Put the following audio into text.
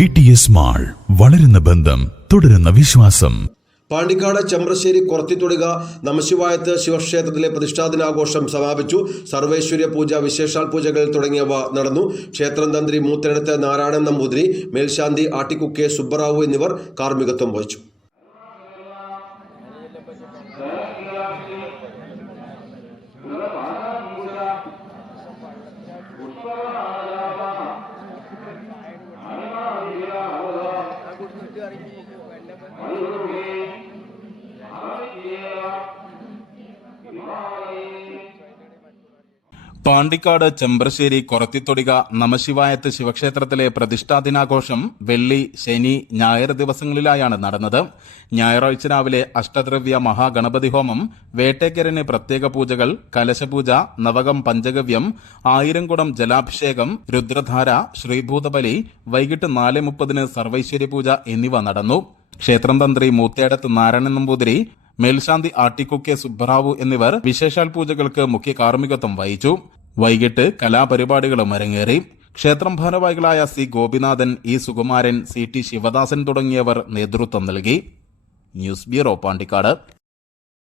VTS mall, വളരുന്ന ബന്ധം, തുടരുന്ന വിശ്വാസം. പാണ്ടിക്കാട് ചെമ്പ്രശ്ശേരി കൊറത്തിത്തൊടിക നമശിവായത്ത് ശിവക്ഷേത്രത്തിലെ പ്രതിഷ്ഠാദിനാഘോഷം സമാപിച്ചു. സർവേശ്വര്യ പൂജ, വിശേഷാൽ പൂജകൾ തുടങ്ങിയവ നടന്നു. ക്ഷേത്രം തന്ത്രി മൂത്തടത്ത് നാരായണൻ നമ്പൂതിരി, മേൽശാന്തി ആട്ടിക്കുക്കെ സുബ്ബറാവു എന്നിവർ കാർമ്മികത്വം വഹിച്ചു. പാണ്ടിക്കാട് ചെമ്പ്രശ്ശേരി കൊറത്തിത്തൊടിക നമശിവായത്ത് ശിവക്ഷേത്രത്തിലെ പ്രതിഷ്ഠാദിനാഘോഷം വെള്ളി, ശനി, ഞായർ ദിവസങ്ങളിലായാണ് നടന്നത്. ഞായറാഴ്ച രാവിലെ അഷ്ടദ്രവ്യ മഹാഗണപതി ഹോമം, വേട്ടേക്കരന് പ്രത്യേക പൂജകൾ, കലശപൂജ, നവകം പഞ്ചഗവ്യം, 1000 കുടം ജലാഭിഷേകം, രുദ്രധാര, ശ്രീഭൂതബലി, വൈകിട്ട് 4:30 സർവൈശ്വര്യ പൂജ എന്നിവ നടന്നു. ക്ഷേത്രം തന്ത്രി മൂത്തേടത്ത് നാരായണൻ നമ്പൂതിരി, മേൽശാന്തി ആട്ടിക്കുക്കെ സുബ്ബറാവു എന്നിവർ വിശേഷാൽ പൂജകൾക്ക് മുഖ്യ കാർമ്മികത്വം വഹിച്ചു. വൈകിട്ട് കലാപരിപാടികളും അരങ്ങേറി. ക്ഷേത്രം ഭാരവാഹികളായ C Gopinathan, E Sukumaran, CT Sivadasan തുടങ്ങിയവർ നേതൃത്വം നൽകി. News bureau, Pandikkad.